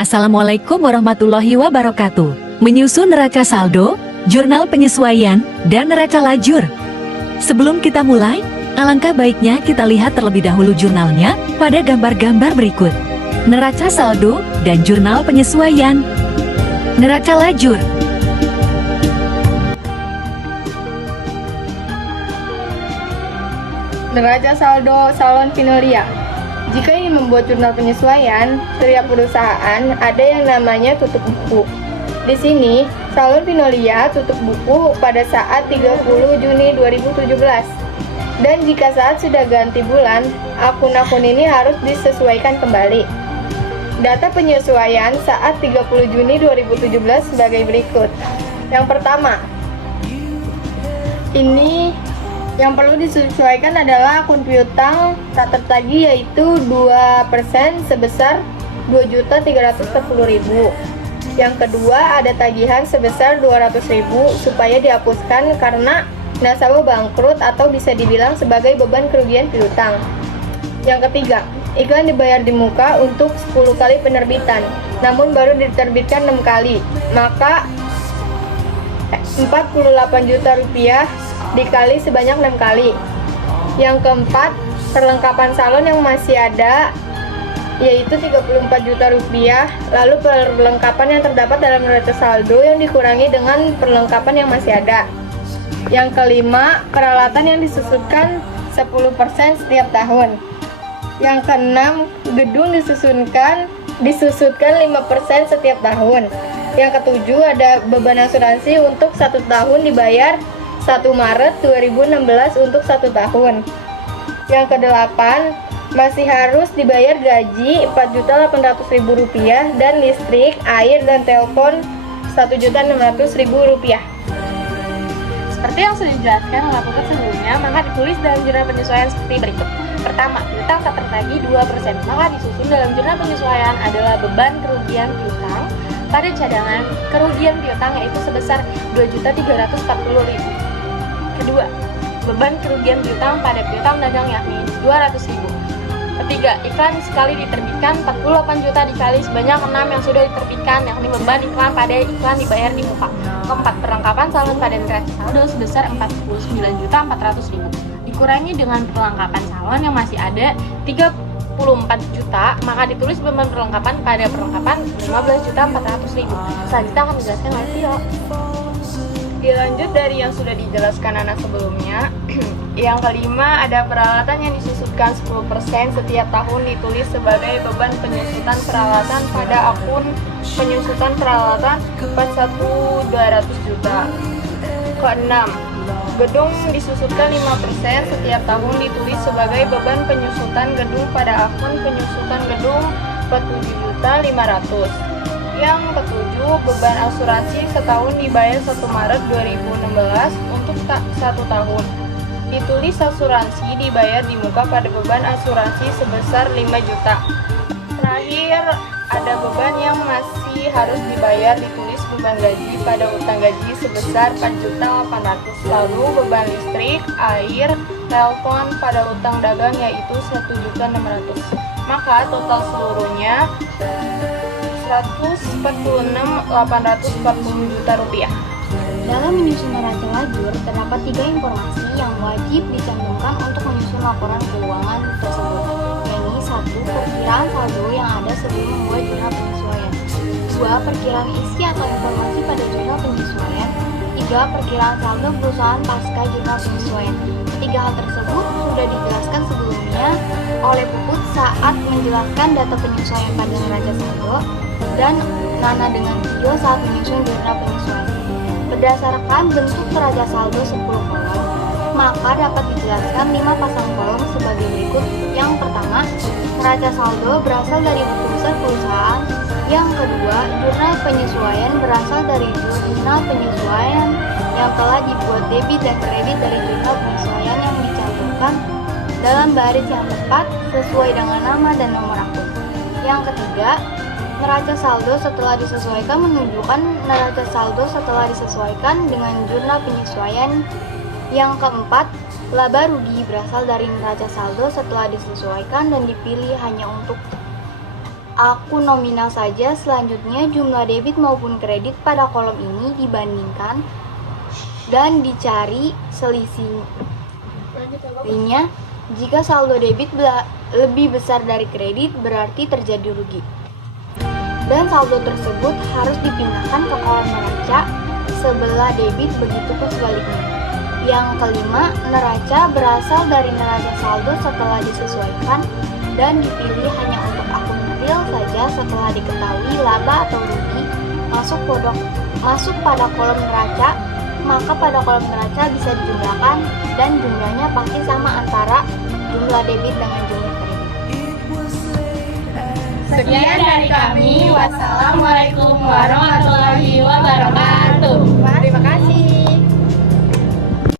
Assalamualaikum warahmatullahi wabarakatuh. Menyusun neraca saldo, jurnal penyesuaian, dan neraca lajur. Sebelum kita mulai, alangkah baiknya kita lihat terlebih dahulu jurnalnya pada gambar-gambar berikut. Neraca saldo dan jurnal penyesuaian. Neraca lajur. Neraca saldo salon Finolia. Jika ingin membuat jurnal penyesuaian, setiap perusahaan ada yang namanya tutup buku. Di sini, salon Finolia tutup buku pada saat 30 Juni 2017. Dan jika saat sudah ganti bulan, akun-akun ini harus disesuaikan kembali. Data penyesuaian saat 30 Juni 2017 sebagai berikut. Yang pertama, ini yang perlu disesuaikan adalah akun piutang tak tertagih, yaitu 2% sebesar 2.340.000. Yang kedua, ada tagihan sebesar 200.000 supaya dihapuskan karena nasabah bangkrut atau bisa dibilang sebagai beban kerugian piutang. Yang ketiga, iklan dibayar di muka untuk 10 kali penerbitan, namun baru diterbitkan 6 kali, maka 48 juta rupiah dikali sebanyak 6 kali. Yang keempat, perlengkapan salon yang masih ada yaitu 34 juta rupiah, lalu perlengkapan yang terdapat dalam neraca saldo yang dikurangi dengan perlengkapan yang masih ada. Yang kelima, peralatan yang disusutkan 10% setiap tahun. Yang keenam, gedung disusutkan 5% setiap tahun. Yang ketujuh, ada beban asuransi untuk 1 tahun dibayar 1 Maret 2016 untuk 1 tahun. Yang kedelapan, masih harus dibayar gaji Rp4.800.000 dan listrik, air, dan telepon Rp1.600.000. Seperti yang sudah dijelaskan melakukan sebelumnya, maka ditulis dalam jurnal penyesuaian seperti berikut. Pertama, piutang tak tertagih 2%, maka disusun dalam jurnal penyesuaian adalah beban kerugian piutang pada cadangan kerugian piutang yaitu sebesar Rp2.340.000. Kedua, beban kerugian piutang pada piutang dagang yakni Rp200.000. Ketiga, iklan sekali diterbitkan 48 juta dikali sebanyak 6 yang sudah diterbitkan, yakni beban iklan pada iklan dibayar di muka. Keempat, perlengkapan salon pada neraca saldo sebesar Rp49.400.000 dikurangi dengan perlengkapan salon yang masih ada 34 juta, maka ditulis beban perlengkapan pada perlengkapan Rp15.400.000. Selanjutnya akan dijelaskan oleh Tio. Dilanjut dari yang sudah dijelaskan anak sebelumnya. Yang kelima, ada peralatan yang disusutkan 10% setiap tahun ditulis sebagai beban penyusutan peralatan pada akun penyusutan peralatan 41.200 juta. Keenam, gedung disusutkan 5% setiap tahun ditulis sebagai beban penyusutan gedung pada akun penyusutan gedung 47.500. Yang ketujuh, beban asuransi setahun dibayar 1 Maret 2016 untuk 1 tahun. Ditulis asuransi dibayar di muka pada beban asuransi sebesar 5 juta. Terakhir, ada beban yang masih harus dibayar ditulis beban gaji pada utang gaji sebesar 4.800.000. Lalu beban listrik, air, telepon pada utang dagang yaitu 1.600.000. Maka total seluruhnya 146.840 juta rupiah. Dalam menyusun neraca lajur, terdapat 3 informasi yang wajib dicantumkan untuk menyusun laporan keuangan tersebut, yaitu 1. Perkiraan saldo yang ada sebelum membuat jurnal penyesuaian. 2. Perkiraan isi atau informasi pada jurnal penyesuaian. 3. Perkiraan saldo perusahaan pasca jurnal penyesuaian. Ketiga hal tersebut sudah dijelaskan sebelumnya oleh Puput saat menjelaskan data penyesuaian pada neraca saldo dan Nana dengan Tio saat menyusun jurnal penyesuaian. Berdasarkan bentuk neraca saldo 10 kolom, maka dapat dijelaskan 5 pasang kolom sebagai berikut. Yang pertama, neraca saldo berasal dari buku besar perusahaan. Yang kedua, jurnal penyesuaian berasal dari jurnal penyesuaian yang telah dibuat debit dan kredit dari jurnal penyesuaian yang dicantumkan dalam baris yang tepat sesuai dengan nama dan nomor akun. Yang ketiga, neraca saldo setelah disesuaikan menunjukkan neraca saldo setelah disesuaikan dengan jurnal penyesuaian. Yang keempat, laba rugi berasal dari neraca saldo setelah disesuaikan dan dipilih hanya untuk akun nominal saja. Selanjutnya jumlah debit maupun kredit pada kolom ini dibandingkan dan dicari selisihnya. Jika saldo debit lebih besar dari kredit, berarti terjadi rugi. Dan saldo tersebut harus dipindahkan ke kolom neraca sebelah debit, begitu pun sebaliknya. Yang kelima, neraca berasal dari neraca saldo setelah disesuaikan dan dipilih hanya untuk akun real saja setelah diketahui laba atau rugi masuk pada kolom neraca, maka pada kolom neraca bisa dijumlahkan dan jumlahnya pasti sama antara jumlah debit dengan jumlah kredit. Sekian dari kami. Wassalamualaikum warahmatullahi wabarakatuh. Terima kasih.